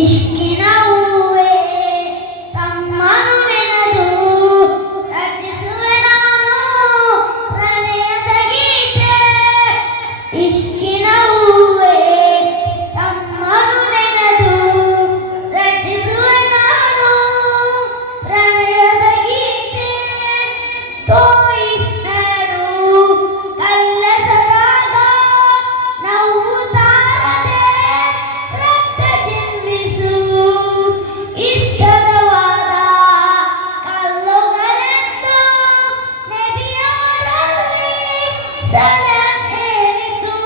ಇಷ್ಕಿನ ಹೂವೇ ತಮ್ಮನು ನೆನೆದು ರಚಿಸುವೆ ನಾನು ಪ್ರಣಯದ ಗೀತೆ. ಇಷ್ಕಿನ ಹೂವೇ ತಮ್ಮನು ನೆನೆದು ರಚಿಸುವೆ ನಾನು ಪ್ರಣಯದ ಗೀತೆ. ತೋಯಿನರು ಕಲ್ಲಸರಾಗ ನಾವು ತಾರದೆ ರಕ್ತ ಚಿಂದಿಸು ಇಷ್ಟದವಾದ ಕಲ್ಲುಗಳೆಂದು ನೆಬಿಯವರಲ್ಲಿ ಸಲಹೆನಿತು.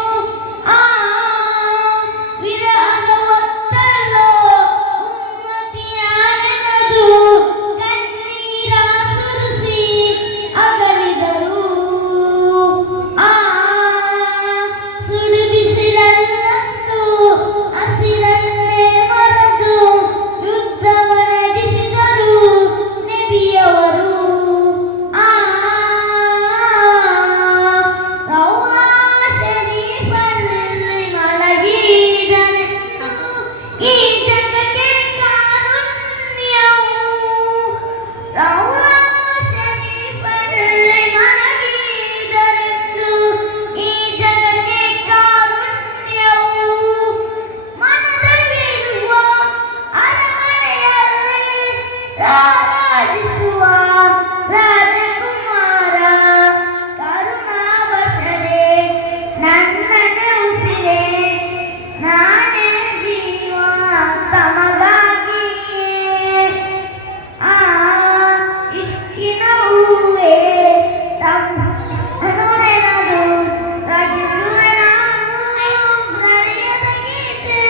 ಆ ವಿರಹದ ಒತ್ತಲು ಉಮ್ಮತಿಯ ನೆನೆದು ಕಣ್ಣೀರ ಸುರಿಸಿ ಅಗಲಿದರು. ಆ ಸುಡು ಬಿಸಿಲಲ್ಲಂದು ಹಸಿರನ್ನೇ ಮರೆದು ಯುದ್ಧವ ನಡೆಸಿದರು ನಬಿಯವರು. ಆ ರೌಲಾ ಶರೀಫಲ್ಲಿ ಮಲಗಿದನೆಂದು ಈ ಜಗಕ್ಕೆ ಕಾರುಣ್ಯವು. ರೌಲಾ ಶರೀಫಲ್ಲಿ ಮಲಗಿದನೆಂದು ಈ ಜಗಕ್ಕೆ ಕಾರುಣ್ಯವು. ಮನದಲ್ಲಿರುವ ಅರಮನೆಯಲ್ಲಿ ರಾರಾಜಿಸುವ ರಾಜಕುಮಾರ ಕರುಣಾವಶದೆ ನನ್ನನ್ನು ಉಸಿರೆ ನಾನೇ ಜೀವ ತಮಗಾಗಿಯೇ. ಆ ಇಷ್ಕಿನ ಹೂವೇ ತಮ್ಮನು ನೆನೆದು ರಚಿಸುವೆ ನಾನು ಪ್ರಣಯದ ಗೀತೆ.